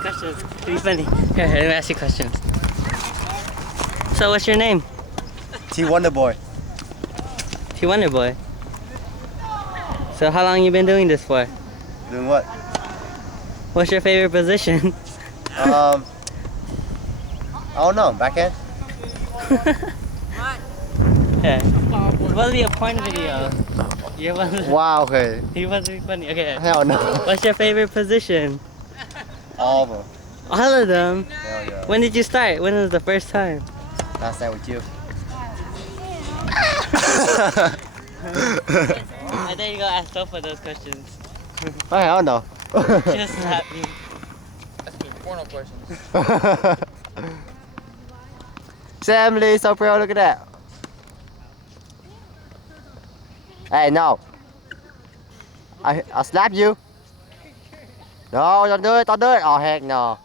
questions. It'll be funny. Here, let me ask you questions. So, what's your name? T Wonder Boy. T Wonder Boy. So, how long you been doing this for? Doing what? What's your favorite position? I don't know. Backhand. Yeah. It's supposed to be a porn video. You're supposed to, Wow. Okay. you're supposed to be funny. Okay. Hell no. What's your favorite position? All of them. All of them? Hell yeah. When did you start? When was the first time? Last night with you. I thought you go ask Sofa those questions. Oh, hell no. Just slap me. That's good porno questions. Emily, so proud. Look at that. Hey, no. I'll slap you. No, don't do it. Don't do it. Oh, heck no.